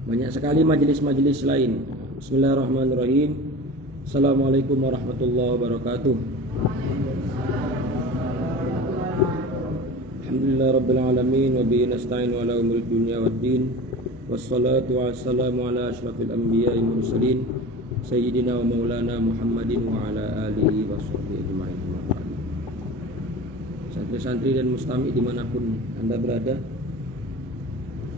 Banyak sekali majelis-majelis lain. Bismillahirrahmanirrahim. Assalamualaikum warahmatullahi wabarakatuh. Alhamdulillah rabbil alamin wa bihi nasta'in ala umuri dunya waddin. Wassalatu wassalamu ala asyrafil anbiya'i mursalin sayyidina wa maulana Muhammadin wa ala alihi wa sahbihi ajma'in. Santri-santri dan mustami dimanapun Anda berada,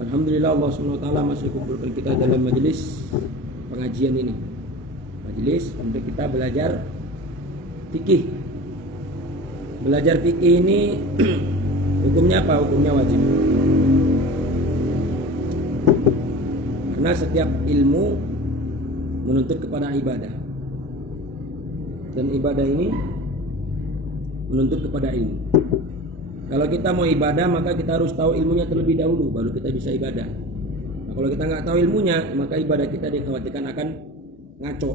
alhamdulillah Allah SWT masih kumpulkan kita dalam majelis pengajian ini. Majelis untuk kita belajar fikih. Belajar fikih ini hukumnya apa? Hukumnya wajib. Karena setiap ilmu menuntut kepada ibadah. Dan ibadah ini menuntut kepada ilmu. Kalau kita mau ibadah, maka kita harus tahu ilmunya terlebih dahulu, baru kita bisa ibadah. Nah, kalau kita nggak tahu ilmunya, maka ibadah kita dikhawatirkan akan ngaco.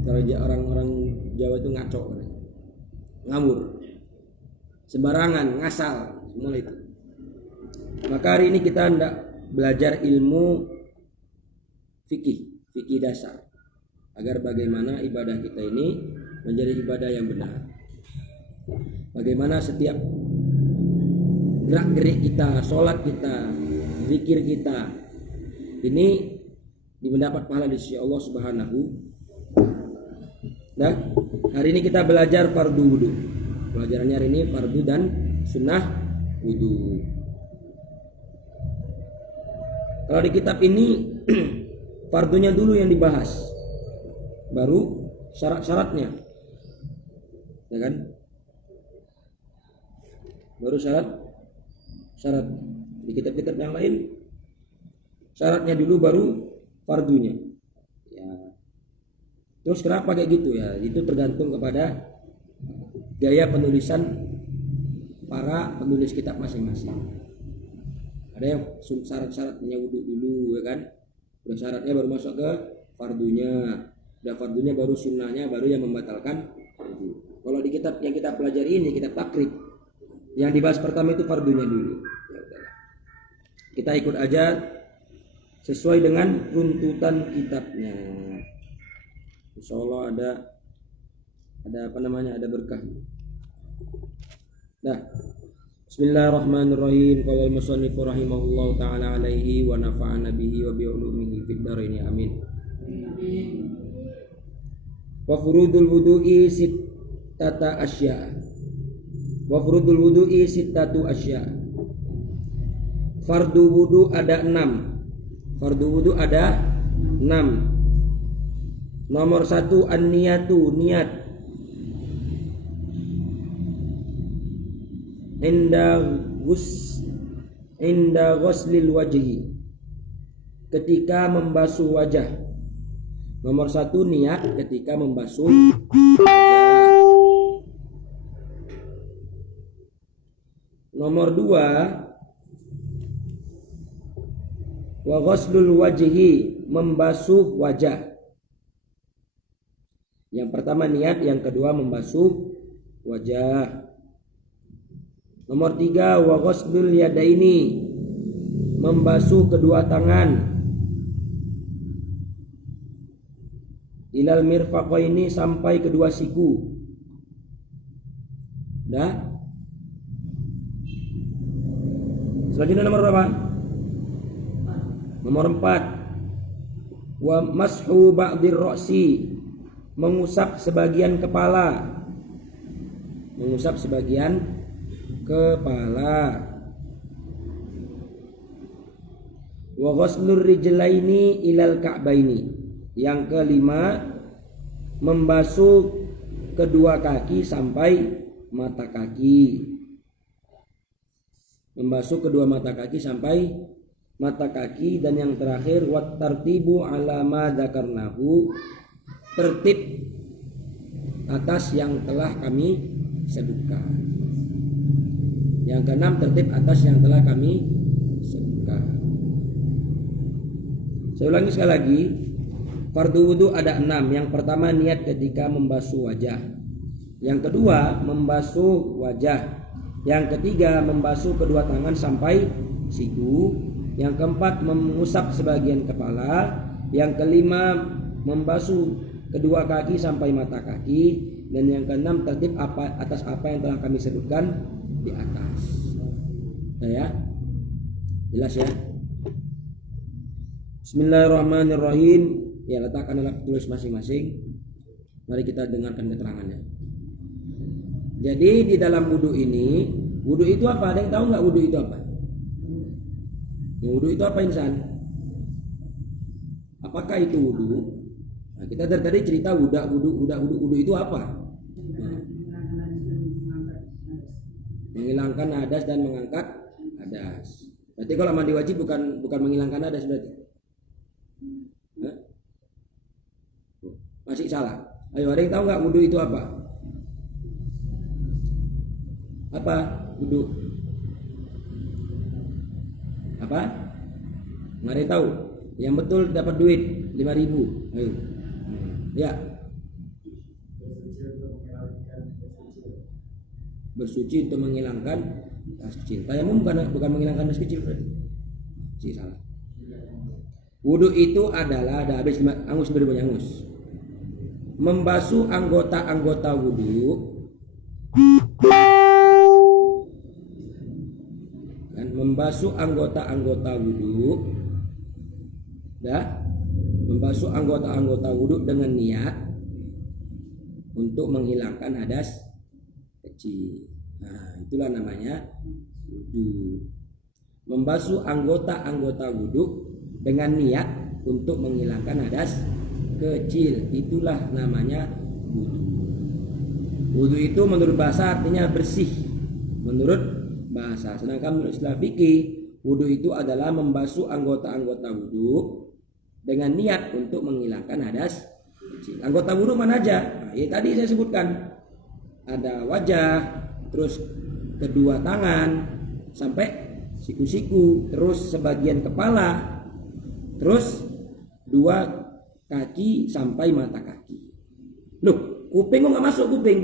Kalau orang-orang Jawa itu ngaco, ngawur, sembarangan, ngasal, semua itu. Maka hari ini kita hendak belajar ilmu fikih dasar, agar bagaimana ibadah kita ini menjadi ibadah yang benar. Bagaimana setiap gerak-gerik kita, sholat kita, zikir kita ini mendapat pahala di sisi Allah Subhanahu. Nah, hari ini kita belajar fardu wudu. Pelajarannya hari ini fardu dan sunnah wudu. Kalau di kitab ini fardunya dulu yang dibahas, baru syarat-syaratnya, ya kan? Baru syarat di kitab-kitab yang lain syaratnya dulu baru fardunya ya. Terus kenapa kayak gitu ya, itu tergantung kepada gaya penulisan para penulis kitab masing-masing. Ada yang syarat-syaratnya wudhu dulu, ya kan, udah syaratnya baru masuk ke fardunya, udah fardunya baru sunnahnya, baru yang membatalkan wudhu. Kalau di kitab yang kita pelajari ini, kitab takrib, yang dibahas pertama itu fardunya dulu. Kita ikut aja sesuai dengan runtutan kitabnya. Insya Allah ada berkah. Nah, Bismillahirrahmanirrahim. Qala al-musannif rahimahullahu taala alaihi wa nafa'ana bihi wa bi ulumihi fid dharain amin. Wa furudul wudu'i sittata asya'. Wa furudul wudu'i sittatu asya'. Fardu wudu ada 6. Fardu wudu ada 6. Nomor 1 an-niyatu, niat. Inda ghuslil wajhi, ketika membasuh wajah. Nomor 1 niat ketika membasuh wajah. Nomor 2 wa ghuslul wajhi, membasuh wajah. Yang pertama niat, yang kedua membasuh wajah. Nomor 3 wa ghuslul yadaini, membasuh kedua tangan. Ilal mirfaqaini, sampai kedua siku. Dah. Selanjutnya nomor berapa? Nomor 4 wa mashu ba'dir ra'si, mengusap sebagian kepala. Mengusap sebagian kepala. Wa ghuslur rijlaini ilal ka'baini, yang kelima membasuh kedua kaki sampai mata kaki. Membasuh kedua mata kaki sampai mata kaki. Dan yang terakhir wat tartibu ala ma dzakarnahu, tertib atas yang telah kami sebutkan. Yang keenam tertib atas yang telah kami sebutkan. Saya ulangi sekali lagi. Fardu wudu ada 6. Yang pertama niat ketika membasuh wajah. Yang kedua membasuh wajah. Yang ketiga membasuh kedua tangan sampai siku. Yang keempat, mengusap sebagian kepala. Yang kelima, membasuh kedua kaki sampai mata kaki. Dan yang keenam, tertib atas apa yang telah kami sebutkan di atas. Nah ya, jelas ya. Bismillahirrahmanirrahim. Ya, letakkan alat tulis masing-masing. Mari kita dengarkan keterangannya. Jadi di dalam wudhu ini, wudhu itu apa? Ada yang tahu nggak wudhu itu apa? Wudhu itu apa insan? Apakah itu wudhu? Nah, kita dari tadi cerita wudhu itu apa? Nah, menghilangkan hadas dan mengangkat hadas. Berarti kalau mandi wajib bukan menghilangkan hadas berarti? Hah? Masih salah. Ayo, ada yang tahu nggak wudhu itu apa? Apa wudhu? Apa? Nggak ada yang tahu. Yang betul dapat duit 5.000. Ayo. Ya. Bersuci untuk menghilangkan das kecil. Tayamum bukan menghilangkan das kecil berarti. Si salah. Wudhu itu adalah, ada habis angus beri angus. Membasuh anggota-anggota wudhu. Dan membasuh anggota-anggota wudhu. Membasuh anggota-anggota wudhu dengan niat untuk menghilangkan hadas kecil. Nah, itulah namanya wudhu. Membasuh anggota-anggota wudhu dengan niat untuk menghilangkan hadas kecil, itulah namanya wudhu. Wudhu itu menurut bahasa artinya bersih, menurut bahasa. Sedangkan menurut istilah fikih, wudhu itu adalah membasuh anggota-anggota wudhu dengan niat untuk menghilangkan hadas kecil. Anggota wudhu mana aja? Nah, ya tadi saya sebutkan, ada wajah, terus kedua tangan sampai siku-siku, terus sebagian kepala, terus dua kaki sampai mata kaki. Loh, kuping kok nggak masuk kuping?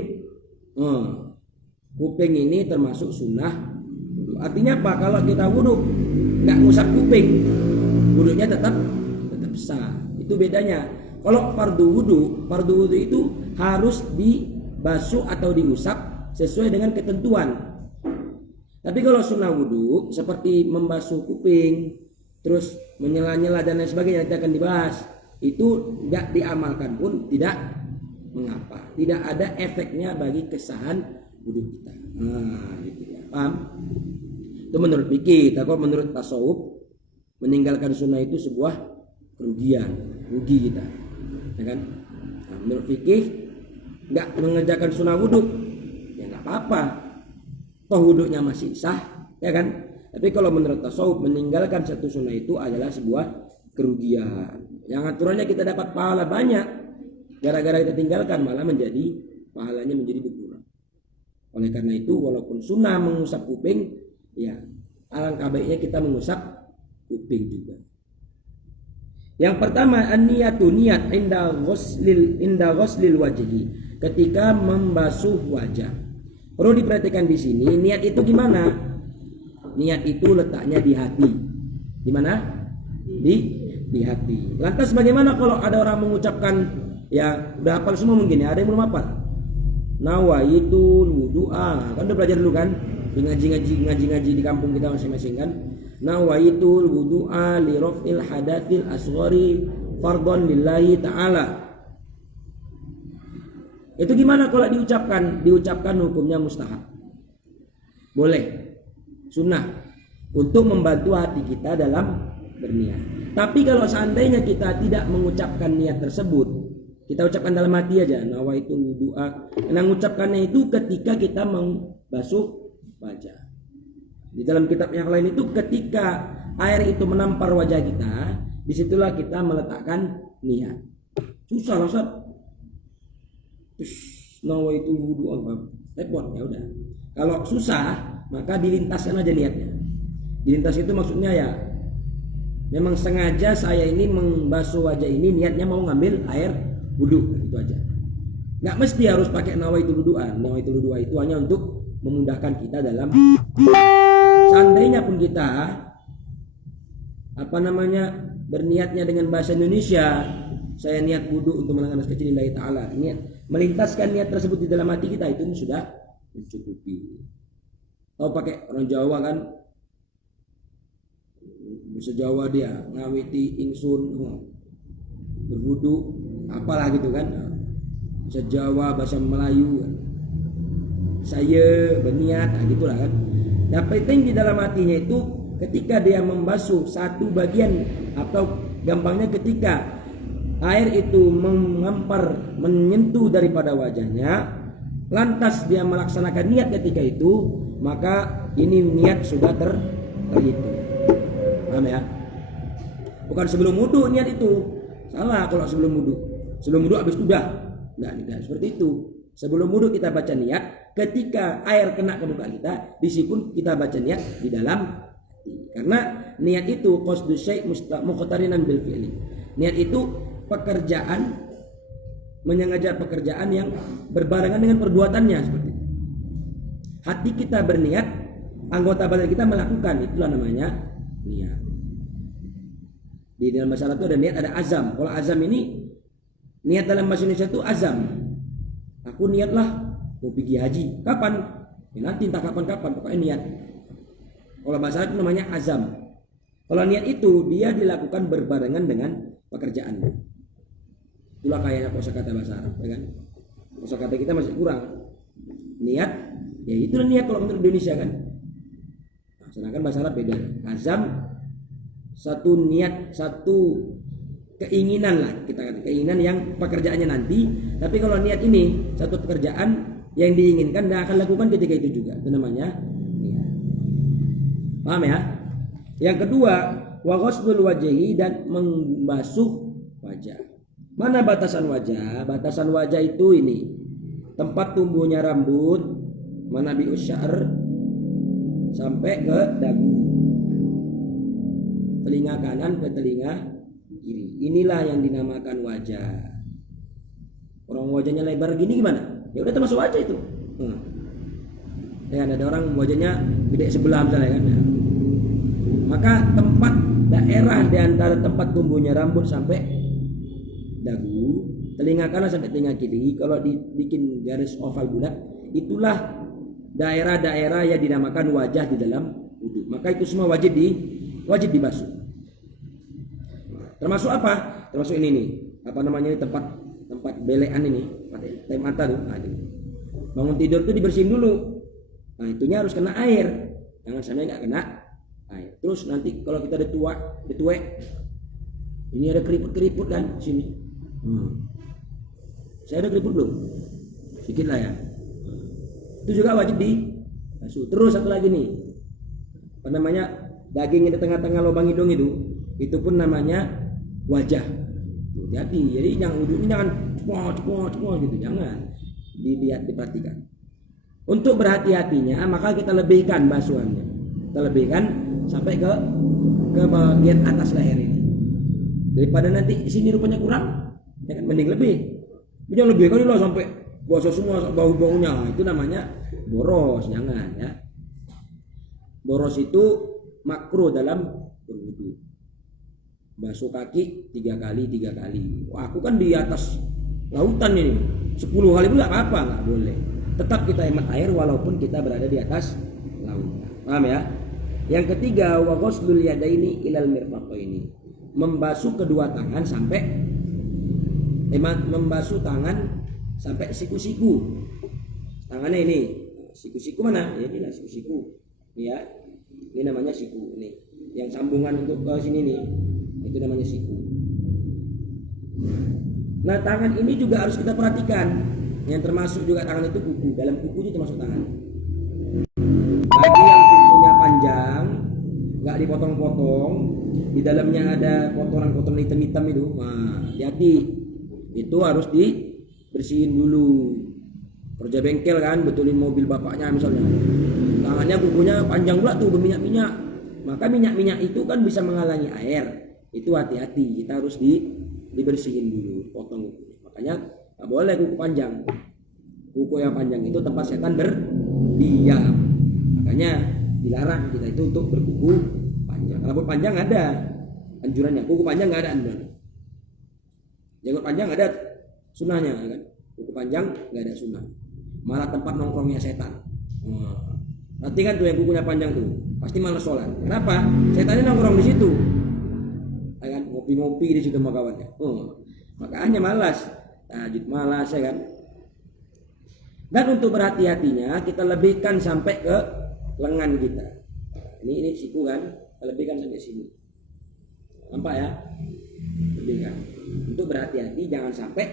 Kuping ini termasuk sunnah. Artinya apa? Kalau kita wudhu nggak ngusap kuping, wudhunya tetap sah. Itu bedanya. Kalau fardu wudhu itu harus dibasuh atau diusap sesuai dengan ketentuan. Tapi kalau sunnah wudhu seperti membasuh kuping, terus menyela-nyela dan lain sebagainya, nanti akan dibahas, itu nggak diamalkan pun tidak mengapa, tidak ada efeknya bagi kesahan wudhu kita. Nah, gitu ya, paham? Itu menurut fikih. Tapi menurut tasawuf, meninggalkan sunnah itu sebuah kerugian, rugi kita, ya kan? Nah, menurut fikih, nggak mengerjakan sunnah wudhu, ya nggak apa-apa, toh wudhunya masih sah, ya kan? Tapi kalau menurut tasawuf, meninggalkan satu sunnah itu adalah sebuah kerugian. Yang aturannya kita dapat pahala banyak, gara-gara kita tinggalkan malah pahalanya menjadi berkurang. Oleh karena itu, walaupun sunnah mengusap kuping, ya alangkah baiknya kita mengusap kuping juga. Yang pertama, an-niyatu, niat inda ghuslil wajhi, ketika membasuh wajah. Perlu diperhatikan di sini, niat itu gimana? Niat itu letaknya di hati. Di mana? Di hati. Lantas bagaimana kalau ada orang mengucapkan, ya udah hafal semua mungkin ya, ada yang belum hafal. Nawaitul wudu'a, kan udah belajar dulu kan? Di ngaji di kampung kita masing-masing kan? Nawaitul wudu'a li raf'il hadatsil asghari fardhon lillahi ta'ala. Itu gimana kalau diucapkan? Diucapkan hukumnya mustahab. Boleh. Sunnah untuk membantu hati kita dalam berniat. Tapi kalau seandainya kita tidak mengucapkan niat tersebut, kita ucapkan dalam hati aja, nawaitul wudu'a. Nah, mengucapkannya itu ketika kita membasuh wajah. Di dalam kitab yang lain itu ketika air itu menampar wajah kita, disitulah kita meletakkan niat. Susah lah, Ustaz. Nawaitul wudu'a, repot, ya udah. Kalau susah, maka dilintaskan aja niatnya. Dilintas itu maksudnya ya, memang sengaja saya ini membasuh wajah ini, niatnya mau ngambil air wudhu, itu aja. Nggak mesti harus pakai nawaitul wudu'a. Nawaitul wudu'a itu hanya untuk memudahkan kita dalam. Seandainya pun kita berniatnya dengan bahasa Indonesia, saya niat wudu untuk menangkan nafas kecil lillahi ta'ala, niat melintaskan niat tersebut di dalam hati kita, itu sudah mencukupi. Atau pakai orang Jawa kan, bahasa Jawa dia ngawiti ingsun berwudu apalah gitu kan, bahasa Jawa, bahasa Melayu saya berniat, gitulah kan. Yang penting di dalam hatinya itu ketika dia membasuh satu bagian, atau gampangnya ketika air itu menyentuh daripada wajahnya, lantas dia melaksanakan niat ketika itu, maka ini niat sudah terhitung. Paham ya? Bukan sebelum wudu niat itu. Salah kalau sebelum wudu. Sebelum wudu habis sudah. Enggak seperti itu. Sebelum wudu kita baca niat, ketika air kena ke muka kita, disipun kita baca niat di dalam hati. Karena niat itu qasdu syai' muqtarinan bil fi'li. Niat itu pekerjaan, menyengaja pekerjaan yang berbarengan dengan perbuatannya, seperti itu. Hati kita berniat, anggota badan kita melakukan, itulah namanya niat. Di dalam bahasa Arab itu ada niat, ada azam. Kalau azam ini, niat dalam bahasa Indonesia itu azam. Aku niatlah mau pergi haji. Kapan? Ya nanti entah kapan-kapan, pokoknya niat. Kalau bahasa Arab itu namanya azam. Kalau niat itu dia dilakukan berbarengan dengan pekerjaannya. Itulah kayaknya kosakata bahasa Arab, ya kan? Kosakata kita masih kurang. Niat, ya itulah niat kalau menurut Indonesia kan. Nah, sedangkan bahasa Arab beda. Azam, satu niat, satu keinginan lah, kita katakan keinginan yang pekerjaannya nanti. Tapi kalau niat ini satu pekerjaan yang diinginkan dan akan lakukan ketika itu juga, itu namanya niat. Paham ya? Yang kedua, wa ghusl wajhi, dan membasuh wajah. Mana batasan wajah? Batasan wajah itu ini tempat tumbuhnya rambut, manabi'us sya'r, sampai ke dagu, telinga kanan ke telinga kiri. Inilah yang dinamakan wajah. Orang wajahnya lebar gini gimana? Ya udah termasuk wajah itu. Ya ada orang wajahnya gede sebelah misalnya kan. Ya. Maka tempat daerah di antara tempat tumbuhnya rambut sampai dagu, telinga kanan sampai telinga kiri, kalau dibikin garis oval bulat, itulah daerah-daerah yang dinamakan wajah di dalam wudu. Maka itu semua wajib dibasuh. Termasuk apa? Termasuk ini nih. Apa namanya ini, tempat belekan ini, tem mata tuh. Nah, bangun tidur tuh dibersihin dulu. Nah, itunya harus kena air. Jangan sampai nggak kena air. Terus nanti kalau kita dituek, ini ada keriput-keriput kan sini. Saya ada keriput belum? Sedikit lah ya. Itu juga wajib dibasuh. Terus satu lagi nih. Apa namanya? Daging di tengah-tengah lubang hidung itu pun namanya wajah. Hati-hati. Jadi yang wudu ini jangan cepat gitu, jangan. Dilihat, diperhatikan. Untuk berhati-hatinya, maka kita lebihkan basuhannya. Kita lebihkan sampai ke bagian atas leher ini. Daripada nanti sini rupanya kurang, ya kan, mending lebih. Jangan lebih kali lah sampai basah semua bahu-bahunya. Itu namanya boros, jangan ya. Boros itu makruh dalam berwudu. Basuh kaki 3 kali. Wah, aku kan di atas lautan ini, 10 kali pun nggak apa-apa, nggak boleh. Tetap kita hemat air walaupun kita berada di atas lautan. Paham ya? Yang ketiga, wa ghuslul yadaini ilal mirfaqaini. Membasuh kedua tangan sampai membasuh tangan sampai siku-siku. Tangannya ini, siku-siku mana? Ya ini siku-siku. Ya. Ini namanya siku ini. Yang sambungan untuk ke sini nih. Itu namanya siku. Nah, tangan ini juga harus kita perhatikan. Yang termasuk juga tangan itu kuku. Dalam kuku itu termasuk tangan. Bagi yang kukunya panjang, nggak dipotong-potong, di dalamnya ada kotoran-kotoran hitam-hitam itu. Nah, hati-hati. Itu harus dibersihin dulu. Kerja bengkel kan, betulin mobil bapaknya misalnya. Tangannya kukunya panjang pula tuh, berminyak-minyak. Maka minyak-minyak itu kan bisa menghalangi air. Itu hati-hati, kita harus dibersihin dulu, potong kuku. Makanya nggak boleh kuku panjang. Kuku yang panjang itu tempat setan berdiam. Makanya dilarang kita itu untuk berkuku panjang. Rambut panjang ada, anjurannya. Kuku panjang nggak ada anjurannya. Jenggot panjang ada sunnahnya kan. Kuku panjang nggak ada sunnah. Malah tempat nongkrongnya setan. Berarti kan tuh yang kukunya panjang tuh pasti malas sholat. Kenapa? Setannya nongkrong di situ. Ya kan, ngopi-ngopi di situ sama kawannya. Makanya malas. Tahajud malas ya kan. Dan untuk berhati-hatinya kita lebihkan sampai ke lengan kita. Ini siku kan, kita lebihkan sampai sini. Nampak ya? Lebihkan. Untuk berhati-hati jangan sampai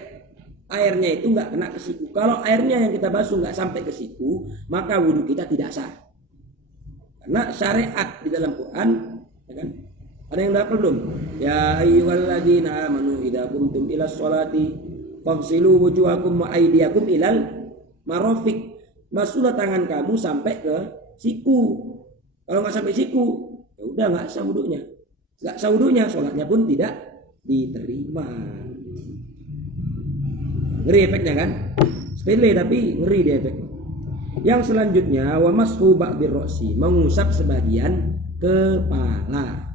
airnya itu nggak kena ke siku. Kalau airnya yang kita basuh nggak sampai ke siku, maka wudhu kita tidak sah. Karena syariat di dalam Quran, ya kan? Ada yang dapat belum? Ya ayyuhalladzina amanu idza qumtum ilas sholati faghsilu wujuhakum wa aydiyakum ilal marafiq. Basuhlah tangan kamu sampai ke siku. Kalau nggak sampai siku, ya udah nggak sah wudhunya. Nggak sah wudhunya, sholatnya pun tidak diterima. Ngeri efeknya kan? Sepele tapi ngeri dia efeknya. Yang selanjutnya wa mashu ba'dir ra'si, mengusap sebagian kepala.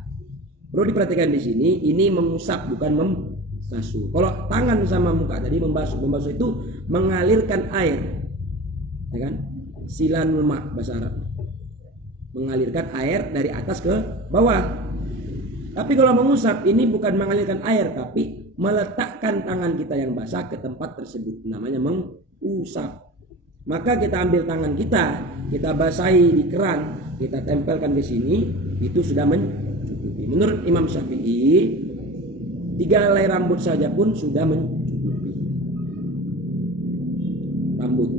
Perlu diperhatikan di sini, ini mengusap bukan membasuh. Kalau tangan sama muka tadi membasuh itu mengalirkan air. Ya kan? Silanul ma' bahasa Arab. Mengalirkan air dari atas ke bawah. Tapi kalau mengusap ini bukan mengalirkan air tapi meletakkan tangan kita yang basah ke tempat tersebut, namanya mengusap. Maka kita ambil tangan kita basahi di keran, kita tempelkan ke sini, itu sudah mencukupi. Menurut Imam Syafi'i, 3 helai rambut saja pun sudah mencukupi. Rambut,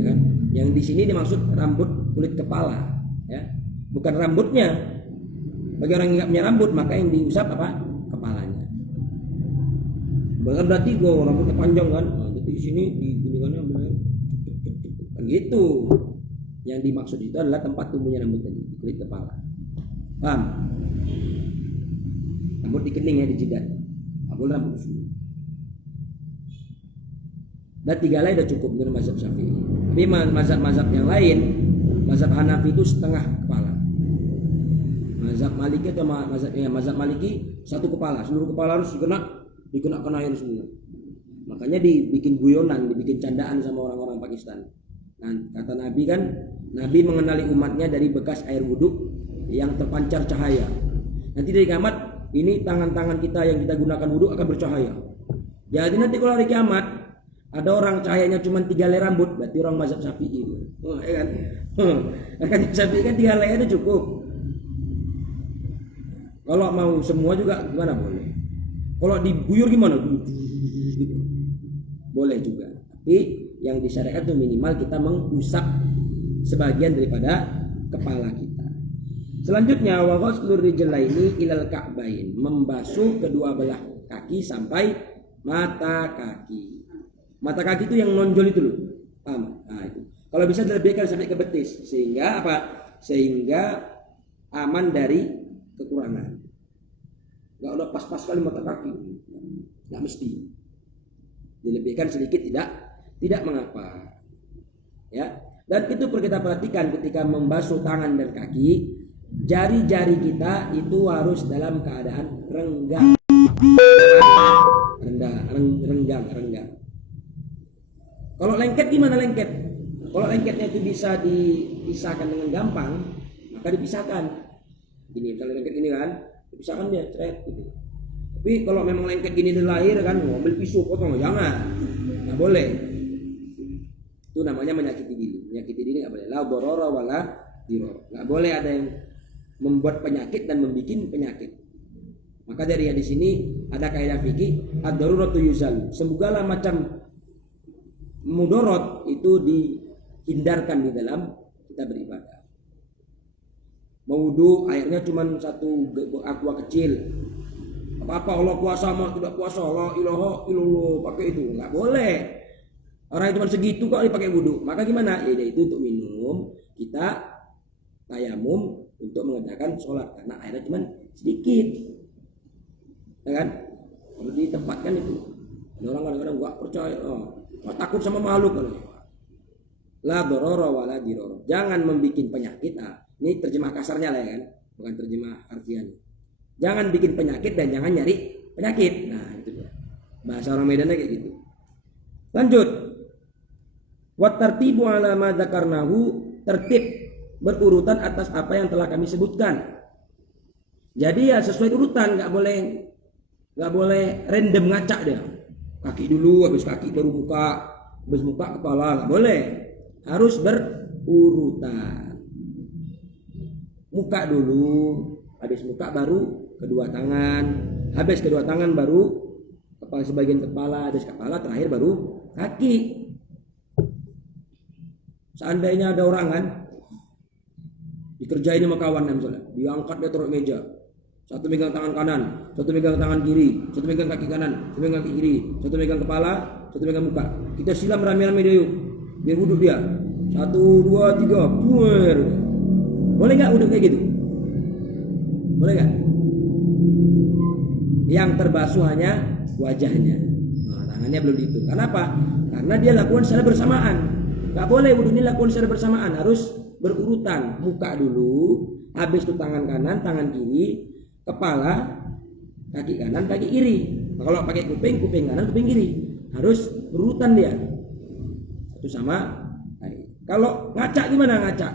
ya kan? Yang di sini dimaksud rambut kulit kepala, ya, bukan rambutnya. Bagi orang yang nggak punya rambut, maka yang diusap apa? Kepalanya. Bahkan berarti rambutnya panjang kan? Jadi di sini diginikannya kan gitu. Yang dimaksud itu adalah tempat tumbuhnya rambut tadi, di kulit kepala. Paham? Rambut di kening ya, di jidat. Nggak boleh rambut di sini. Dan 3 helai sudah cukup menurut mazhab Syafi'i. Tapi mazhab yang lain, mazhab Hanafi itu setengah kepala. Mazhab Maliki atau mazhab Maliki 1 kepala, seluruh kepala harus dikenakan air semua. Makanya dibikin guyonan, dibikin candaan sama orang-orang Pakistan. Nah, kata Nabi kan, Nabi mengenali umatnya dari bekas air wudhu yang terpancar cahaya. Nanti dari kiamat ini tangan-tangan kita yang kita gunakan wudhu akan bercahaya. Jadi nanti kalau hari kiamat ada orang cahayanya cuma 3 helai rambut, berarti orang mazhab Syafi'i itu. Ya kan? Kan Syafi'i kan 3 helai itu cukup. Kalau mau semua juga gimana boleh. Kalau diguyur gimana? Gitu. Boleh juga. Tapi yang disyariatkan itu minimal kita mengusap sebagian daripada kepala kita. Selanjutnya wa ghuslur rijlaini ilal ka'bain, membasuh kedua belah kaki sampai mata kaki. Mata kaki itu yang nonjol itu loh. Paham? Nah, itu. Kalau bisa dilebihkan sampai ke betis sehingga apa? Sehingga aman dari kekurangan. Enggak udah pas-pas kali mata kaki. Enggak mesti. Dilebihkan sedikit tidak mengapa. Ya. Dan itu perlu kita perhatikan ketika membasuh tangan dan kaki, jari-jari kita itu harus dalam keadaan renggang. Renggang. Kalau lengket gimana lengket? Kalau lengketnya itu bisa dipisahkan dengan gampang, maka dipisahkan. Gini, misalnya lengket ini kan, dipisahkan dia, cret gitu. Tapi kalau memang lengket gini dari lahir kan, ambil pisau potong, jangan. Nggak boleh. Itu namanya menyakiti diri. Menyakiti diri nggak boleh. La dorora wala diror. Nggak boleh ada yang membuat penyakit dan membuat penyakit. Maka dari yang di sini ada kaidah fikih, ad-daruratu yuzalu. Segala macam mudorot itu dihindarkan di dalam kita beribadah. Mau wudu airnya cuma 1 aqua kecil. Apa Allah kuasa mau tidak puasa, Allah ilaha illallah, pakai itu nggak boleh. Orang cuma segitu kok dipakai wudu. Maka gimana? Ya itu untuk minum, kita tayamum untuk mengerjakan sholat karena airnya cuma sedikit. Ya kan? Kalau ditempatkan itu. Orang kadang-kadang nggak percaya, takut sama makhluk kalau. La dororo wala diroro. Jangan membuat penyakit. Ini terjemah kasarnya lah ya kan, bukan terjemah harfiahnya. Jangan bikin penyakit dan jangan nyari penyakit. Nah, itu dia. Bahasa orang Medannya kayak gitu. Lanjut. Wa tartibu ala ma dzakarnahu, tertib berurutan atas apa yang telah kami sebutkan. Jadi ya sesuai urutan, nggak boleh random ngacak dia. Kaki dulu, habis kaki baru muka, habis muka kepala, nggak boleh. Harus berurutan. Muka dulu, habis muka baru kedua tangan, habis kedua tangan baru kepala, sebagian kepala, habis kepala terakhir baru kaki. Seandainya ada orang kan dikerjain sama kawan misalnya, diangkat dia taruh meja, satu megang tangan kanan, satu megang tangan kiri, satu megang kaki kanan, satu megang kaki kiri, satu megang kepala, satu megang muka. Kita silam rame-rame dia yuk, biar wudhu dia. 1, 2, 3, buer. Boleh nggak wudhu kayak gitu? Boleh nggak? Yang terbasuh hanya wajahnya. Nah, tangannya belum itu. Kenapa? Karena dia lakukan secara bersamaan. Nggak boleh wudhu ini lakukan secara bersamaan, harus berurutan. Muka dulu, habis itu tangan kanan, tangan kiri, kepala, kaki kanan, kaki kiri. Nah, kalau pakai kuping, kuping kanan, kuping kiri. Harus berurutan dia. Satu sama lain. Kalau ngacak gimana ngacak?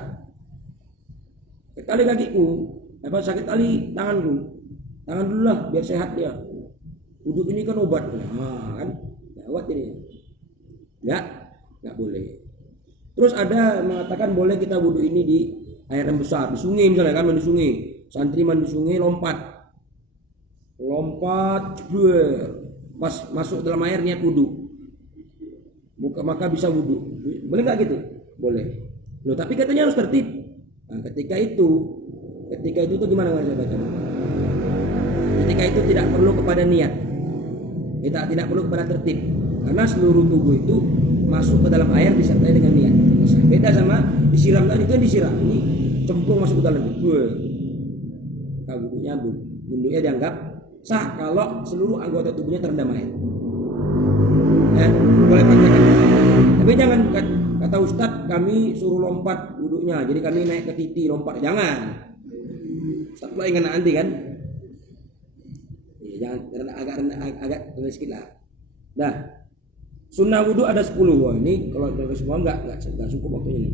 Sakit kali kakiku, sakit kali tanganku. Tangan dulu lah biar sehat dia. Wudhu ini kan obat. Nah, kan gawat ini. Nggak boleh. Terus ada mengatakan boleh kita wudhu ini di air yang besar, di sungai misalnya kan, mandi sungai. Santri mandi sungai lompat, pas masuk dalam air niat wudhu, maka bisa wudhu. Boleh nggak gitu? Boleh. Loh, tapi katanya harus tertib. Nah, ketika itu tuh gimana nggak saya baca? Ketika itu tidak perlu kepada niat, tidak perlu kepada tertib, karena seluruh tubuh itu masuk ke dalam air disertai dengan niat. Beda sama disiram tadi, itu disiram, ini cemplung masuk ke dalam itu. Wudhunya dianggap sah kalau seluruh anggota tubuhnya terendam air. Ya, boleh praktekkan. Tapi jangan kata Ustadz kami suruh lompat wudhunya, jadi kami naik ke titi lompat, jangan. Ustadz pula ingat nanti kan. Ya, jangan agak rendah sedikit lah. Nah, sunnah wudhu ada 10. Wah, ini kalau semua enggak cukup waktunya nih.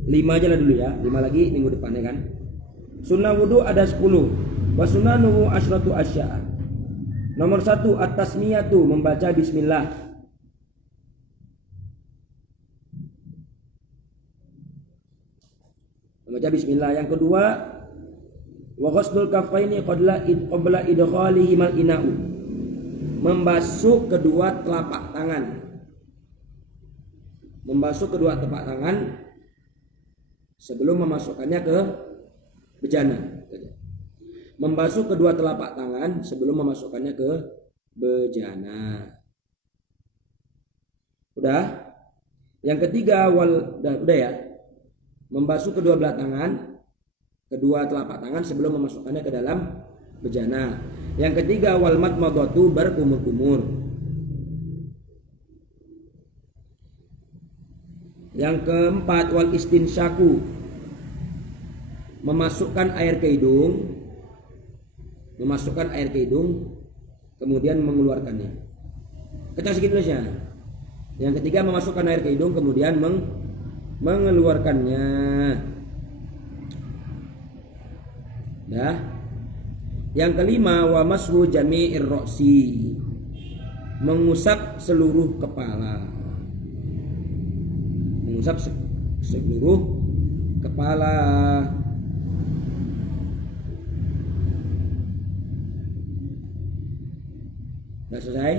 5 aja lah dulu ya. 5 lagi minggu depan ya kan. Sunnah wudhu ada 10. Wa sunnanuhu asyratu asya'. Nomor 1 at-tasmiyatu, membaca bismillah. Membaca bismillah. Yang kedua, wa ghusnul kaffaini qabla idkhalihi mal ina'u. Membasuh kedua telapak tangan. Membasuh kedua telapak tangan sebelum memasukkannya ke bejana. Membasuh kedua telapak tangan sebelum memasukkannya ke bejana. Udah? Yang ketiga udah ya. Membasuh kedua belah tangan, kedua telapak tangan sebelum memasukkannya ke dalam bejana. Yang ketiga wal madmadatu, berkumur-kumur. Yang keempat wal istinsyaku, memasukkan air ke hidung, kemudian mengeluarkannya. Kencang sedikit tulisnya. Yang ketiga memasukkan air ke hidung kemudian mengeluarkannya. Dah. Yang kelima wa mashu jami'ir ra'si, mengusap seluruh kepala. Mengusap seluruh kepala. Sudah selesai?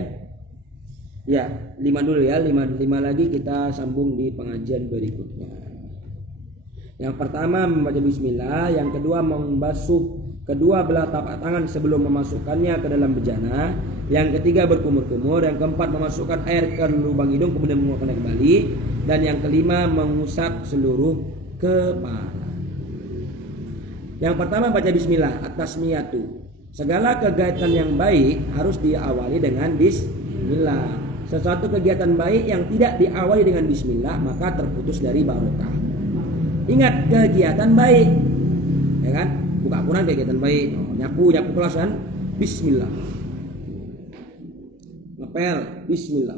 Ya, 5 dulu ya, 5 lagi kita sambung di pengajian berikutnya. Yang pertama membaca bismillah, yang kedua membasuh kedua belah telapak tangan sebelum memasukkannya ke dalam bejana, yang ketiga berkumur-kumur, yang keempat memasukkan air ke lubang hidung kemudian mengeluarkannya kembali, dan yang kelima mengusap seluruh kepala. Yang pertama baca bismillah, at-tasmiyatu. Segala kegiatan yang baik harus diawali dengan bismillah. Sesuatu kegiatan baik yang tidak diawali dengan bismillah maka terputus dari barokah. Ingat, kegiatan baik, ya kan? Buka Quran kegiatan baik. nyapu kelas kan, bismillah. Ngepel, bismillah.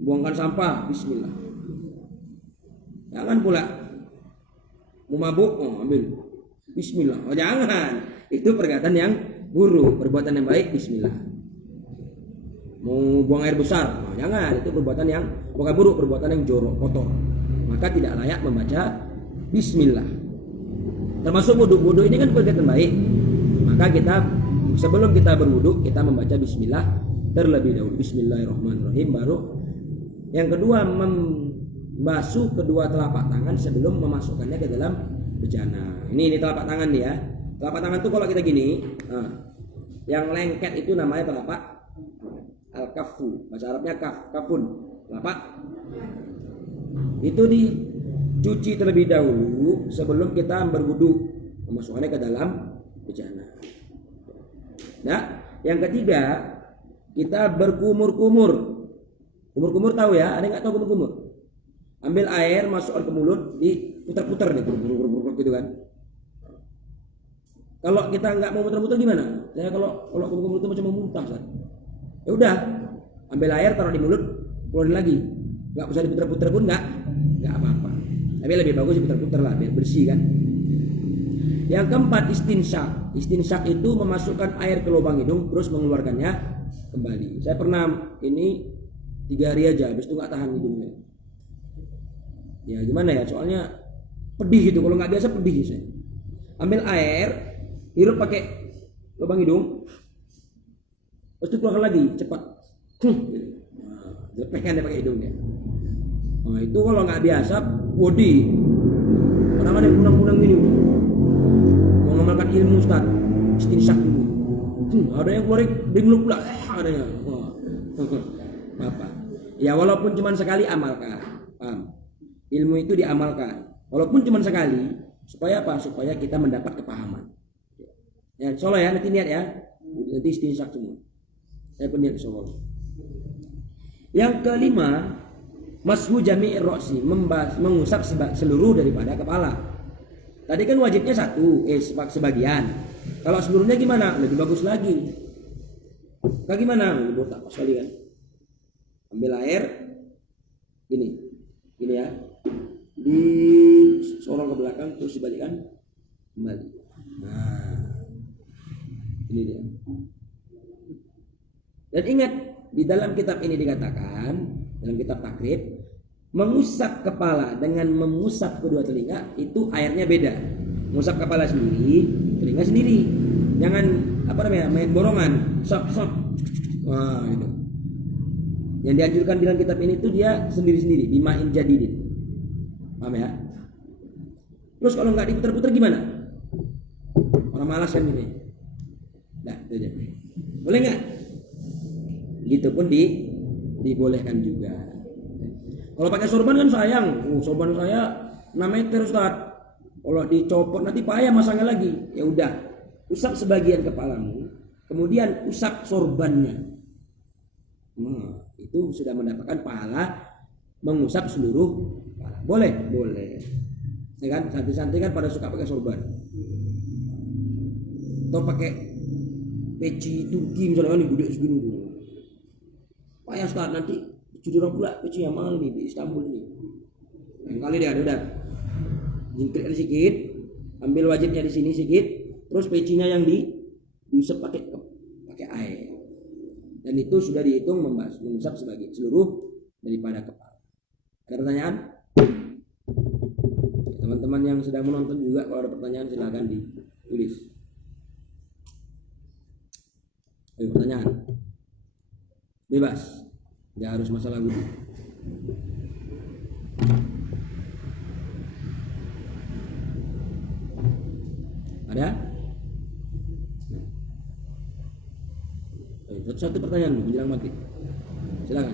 Buangkan sampah, bismillah. Jangan pula mau mabuk, ambil, bismillah. Jangan. Itu perkataan yang buruk. Perbuatan yang baik, bismillah. Mau buang air besar, jangan. Itu perbuatan yang bukan buruk, perbuatan yang jorok, kotor. Maka tidak layak membaca bismillah. Termasuk wudhu ini kan perbuatan baik. Maka kita sebelum kita berwudhu, kita membaca bismillah terlebih dahulu. Bismillahirrahmanirrahim. Baru yang kedua, membasuh kedua telapak tangan sebelum memasukkannya ke dalam bejana. Ini telapak tangan nih ya. Telapak tangan tuh kalau kita gini, yang lengket itu namanya telapak al-kafu. Bahasa Arabnya kafun. Telapak itu dicuci terlebih dahulu sebelum kita berwudu, memasukkannya ke dalam bejana. Nah, yang ketiga, kita berkumur-kumur. Kumur-kumur tahu ya? Ada nggak tahu kumur-kumur? Ambil air, masukkan ke mulut, diputar-putar nih, gitu kan. Kalau kita nggak mau muter-muter gimana? Saya kalau kumur-kumur itu macam mau muntah, kan? Ya udah, ambil air, taruh di mulut, keluarin lagi. Nggak usah diputar-putar pun nggak apa-apa. Tapi lebih bagus diputar-putar lah, biar bersih kan. Yang keempat, istinsyak. Istinsyak itu memasukkan air ke lubang hidung terus mengeluarkannya kembali. Saya pernah ini 3 hari aja, habis itu nggak tahan hidungnya. Ya gimana ya, soalnya pedih gitu. Kalau nggak biasa pedih saya. Ambil air, hirup pakai lubang hidung, terus itu keluarkan lagi cepat. Lepehkan dia pakai hidungnya. Nah itu kalau nggak biasa body. Orang ada yang punang-punang gini. Mau ngamalkan ilmu Ustaz, istinsyak dulu. Ada yang keluar dengluk pula. Ada yang. Apa? Ya walaupun cuma sekali amalkan. Paham? Ilmu itu diamalkan. Walaupun cuma sekali, supaya apa? Supaya kita mendapat kepahaman. Ya, insyaallah ya, nanti niat ya. Nanti istinsyak semua. Saya pun niat insyaallah. Yang kelima, mashu jami'ir ra'si, mengusap seluruh daripada kepala. Tadi kan wajibnya sebagian. Kalau seluruhnya gimana? Lebih bagus lagi. Kayak gimana? Lebih tak sekali kan. Ambil air gini ya, disorong ke belakang terus dibalikkan kembali. Nah, ini dia. Dan ingat, di dalam kitab ini dikatakan, dalam kitab takrib, mengusap kepala dengan mengusap kedua telinga itu airnya beda. Mengusap kepala sendiri, telinga sendiri. Jangan main borongan, sop. Wah, gitu. Yang dianjurkan dalam kitab ini tuh dia sendiri-sendiri, bimain jadidin. Paham ya? Terus kalau nggak diputar-putar gimana? Orang malas kan ini. Nah, itu aja. Boleh nggak? Gitu pun dibolehkan juga. Kalau pakai sorban kan sayang. Sorban saya 6 meter Ustaz. Kalau dicopot nanti payah masangnya lagi. Ya udah, usap sebagian kepalamu, kemudian usap sorbannya. Itu sudah mendapatkan pahala mengusap seluruh kepala. Boleh. Ya kan, santri-santri kan pada suka pakai sorban. Atau pakai peci Turki misalnya kan gede segini dulu. Payah Ustaz, nanti jujur orang pula peci yang mahal nih di Istanbul ini. Yang kali dia udah jingkrik sedikit, ambil wajibnya di sini sedikit, terus pecinya yang diusap pakai air. Dan itu sudah dihitung mengusap sebagai seluruh daripada kepala. Ada pertanyaan? Teman-teman yang sedang menonton juga kalau ada pertanyaan silakan ditulis. Ayo pertanyaan. Bebas. Tidak harus masalah wudhu. Ada? Satu pertanyaan dulu menjelang mati. Silakan.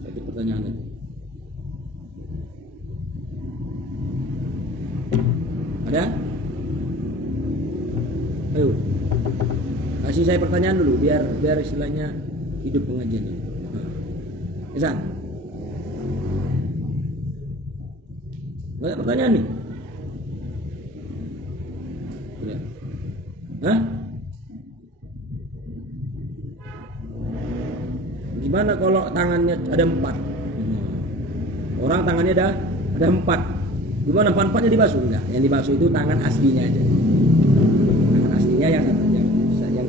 Satu pertanyaan lagi. Ada? Ayo. Kasih saya pertanyaan dulu biar istilahnya hidup pengajian ini. Esan. Banyak pertanyaan nih. Tidak. Hah? Gimana kalau tangannya ada 4? Orang tangannya ada 4. Gimana 4-4-nya dibasuh? Enggak, yang dibasuh itu tangan aslinya aja. Tangan aslinya yang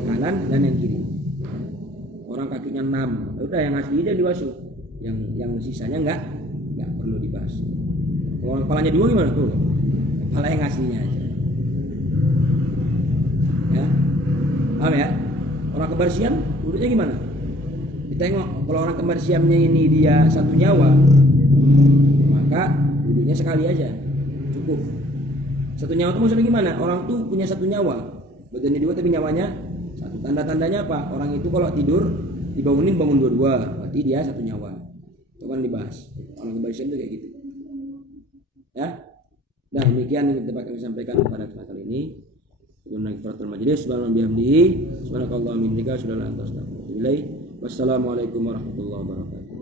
kanan dan yang kiri. Orang kakinya 6, udah yang aslinya dibasuh. Yang sisanya enggak perlu dibasuh. Kalau kepalanya 2 gimana tuh? Kepala yang aslinya aja. Ya. Paham ya? Orang kebersihan wudhunya gimana? Ditengok, kalau orang kebersihannya ini dia 1 nyawa, maka wudhunya sekali aja cukup. 1 nyawa itu maksudnya gimana? Orang tuh punya 1 nyawa, badannya 2 tapi nyawanya 1. Tanda-tandanya apa? Orang itu kalau tidur dibangunin bangun 2-2, berarti dia 1 nyawa. Itu kan dibahas. Orang kebersihan itu kayak gitu. Ya. Nah, demikian yang dapat kami sampaikan pada kesempatan kali ini. Subhanakallahumma wa bihamdihi, subhanakallahumma wa bihamdika, asyhadu an la ilaha illa anta, astaghfiruka wa atubu ilaik. Wassalamualaikum warahmatullahi wabarakatuh.